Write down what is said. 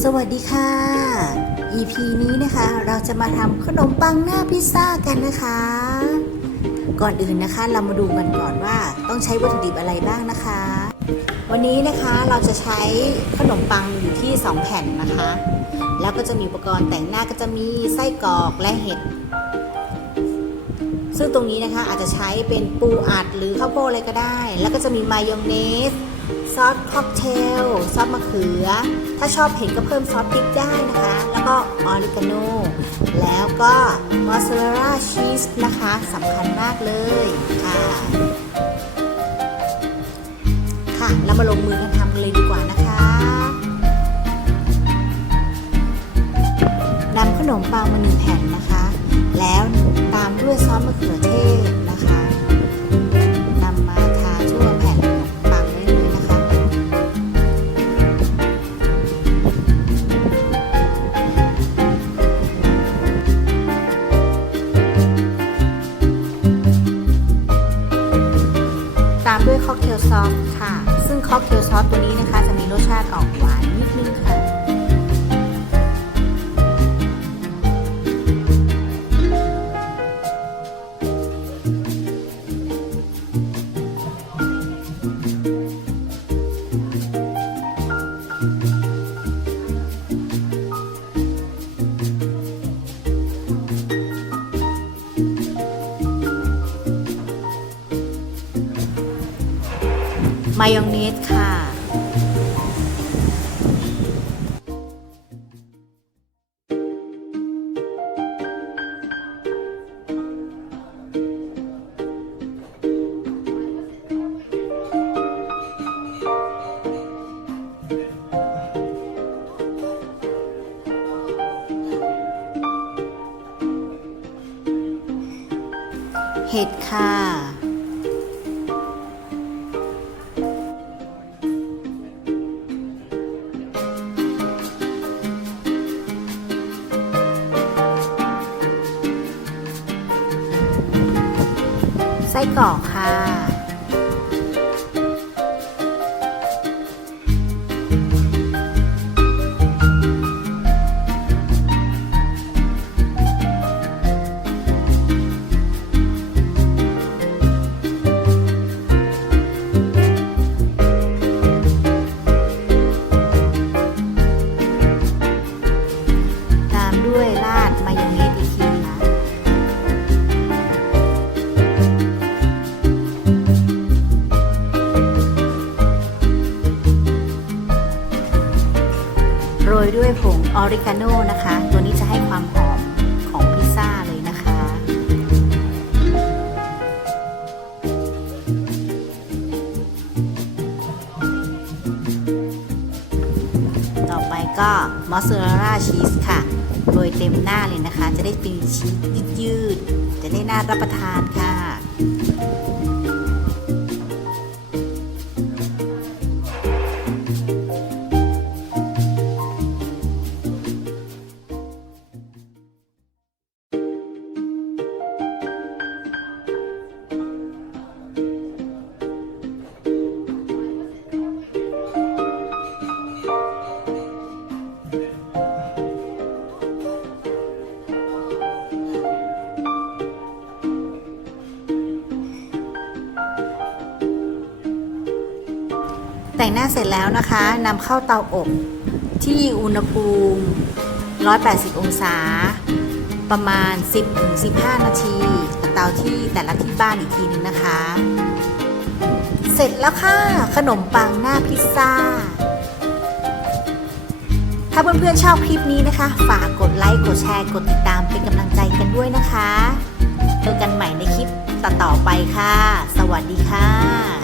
สวัสดีค่ะ EP นี้นะคะเราจะมาทำขนมปังหน้าพิซซ่ากันนะคะ ก่อนอื่นนะคะเรามาดูกันก่อนว่าต้องใช้วัตถุดิบอะไรบ้างนะคะ วันนี้นะคะเราจะใช้ขนมปังอยู่ที่ 2 แผ่นนะคะ แล้วก็จะมีอุปกรณ์แต่งหน้าก็จะมีไส้กรอกและเห็ดซึ่งตรงนี้นะคะอาจจะใช้เป็นปูอัดหรือข้าวโพดอะไรก็ได้ แล้วก็จะมีมายองเนส ซอสค็อกเทล ซอสมะเขือ ถ้าชอบเผ็ดก็เพิ่มซอสพริกได้นะคะ แล้วก็ออริกาโน แล้วก็มอสซาเรลล่าชีสนะคะสำคัญมากเลยค่ะ ค่ะ เรามาลงมือกันทำกันเลยดีกว่านะคะนำขนมปังมาหนึ่งแผ่น ด้วยค็อกเทลซอสค่ะ ซึ่งค็อกเทลซอสตัวนี้นะคะจะมีรสชาติออกหวาน มายองเนสค่ะ เห็ดค่ะ ไส้กรอกค่ะ อริกาโนนะคะ ตัวนี้จะให้ความหอมของพิซซ่าเลยนะคะ ต่อไปก็มอสซาเรลล่าชีสค่ะ โรยเต็มหน้าเลยนะคะ จะได้เป็นชีสยืดๆจะได้น่ารับประทานค่ะ แต่งหน้าเสร็จแล้วนะคะนำเข้าเตาอบที่อุณหภูมิ 180 องศา ประมาณ 10-15 นาทีเตาที่แต่ละที่บ้านอีกทีนึงนะคะ เสร็จแล้วค่ะ ขนมปังหน้าพิซซ่า ถ้าเพื่อนๆชอบคลิปนี้นะคะ ฝากกดไลค์ กดแชร์ กดติดตามเป็นกำลังใจกันด้วยนะคะ เจอกันใหม่ในคลิปต่อๆไปค่ะ สวัสดีค่ะ